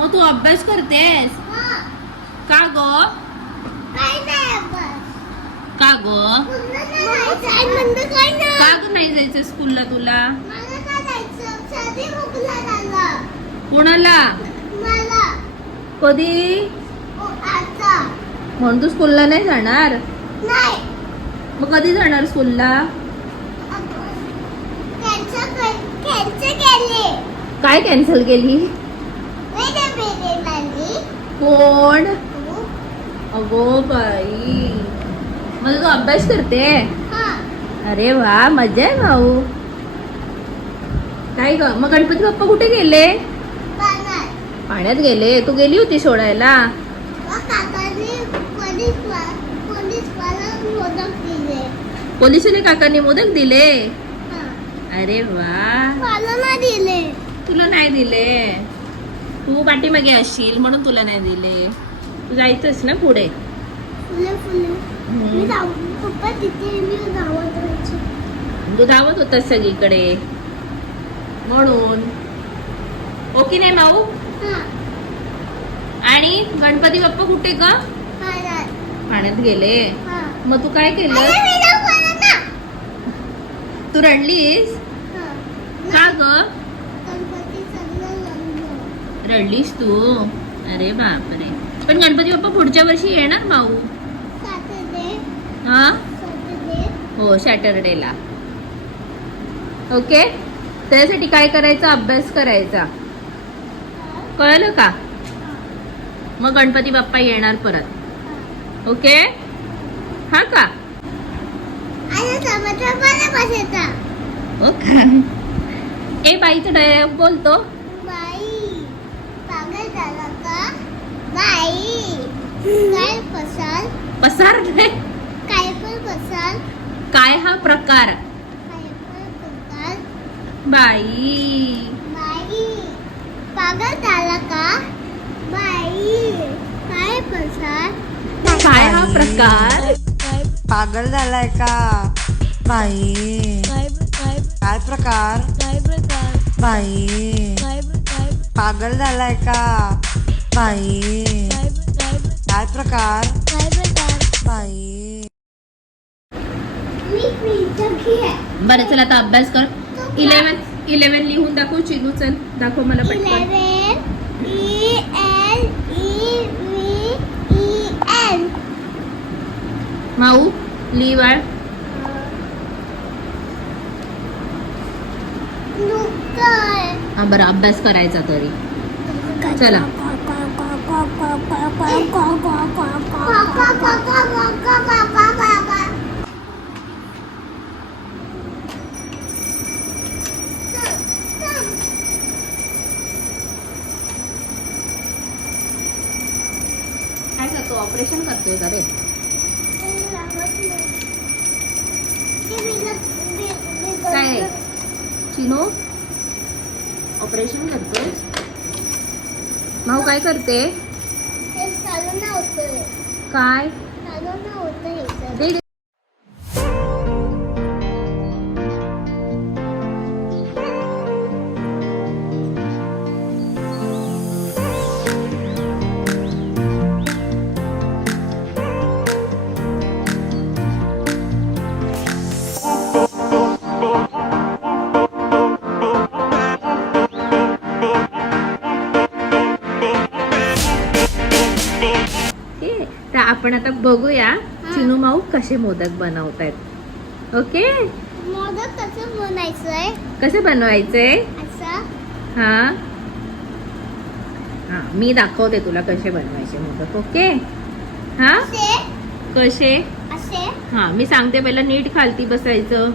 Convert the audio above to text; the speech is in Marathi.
अभ्यास करतेस हा. का ग. का ग. का ग नाही जायचं स्कूलला तुला. कोणाला मला. कधी. म्हणून तू स्कूलला नाही जाणार. मग कधी जाणार स्कूलला. काय कॅन्सल केली. कोण? अगो बाई. मग तू अभ्यास करते. हा. अरे वा मजा आहे भाऊ. काय ग मग गणपती बाप्पा कुठे गेले? पाण्यात. गेले? तू गेली होती सोडायला. पोलिसांनी काकांनी मोदक दिले? हा. अरे वा. दिले. तुला नाही दिले? तू पाठीमागे असशील म्हणून तुला नाही दिले. तू जायचंच ना पुढे. तू धावत होतास सगळीकडे. म्हणून. हो की नाही माऊ? हा. आणि गणपती बाप्पा कुठे का पाण्यात. गेले. हा. मग तू काय केलं. तू रडलीस? हा. का ग. रडलीस तू? अरे बापरे. पण गणपती बाप्पा पुढच्या वर्षी येणार माऊ हा. हो सॅटरडेला. ओके? त्यासाठी काय करायचं? अभ्यास करायचा. कळलं का? मग गणपती बाप्पा येणार परत. ओके? हा का? बसायचा. हो ए बाईचं डायलॉग बोलतो बाई पागल झाला का बाई काय पसाल पसार रे काय पण पसाल काय हा प्रकार? काय पण बाई. बाई पागल झाला का? बाई काय पसाल काय हा प्रकार? पागल झालाय का? बाई काय प्रकार? बाई पागल झालाय का? बाई. काय प्रकार? घे बरं चल आता अभ्यास कर. इलेवन इलेवन लिहून दाखव चिनू चल. दाखव मला पटकन. Eleven E L E V E N Mauli वाळ नुकर हा बरं अभ्यास करायचा तरी. चला. काय करतो ऑपरेशन करतोय का रे काय चिनो ऑपरेशन करतोय. भाऊ काय करते? काय? आपण आता बघूया चिनू माऊ कसे मोदक बनवतायत. ओके? मोदक कसं बनायचंय? कसे बनवायचे हा. हा मी दाखवते तुला कसे बनवायचे मोदक ओके? हा? कसे? असे. हा मी सांगते पहिला नीट खालती बसायचं.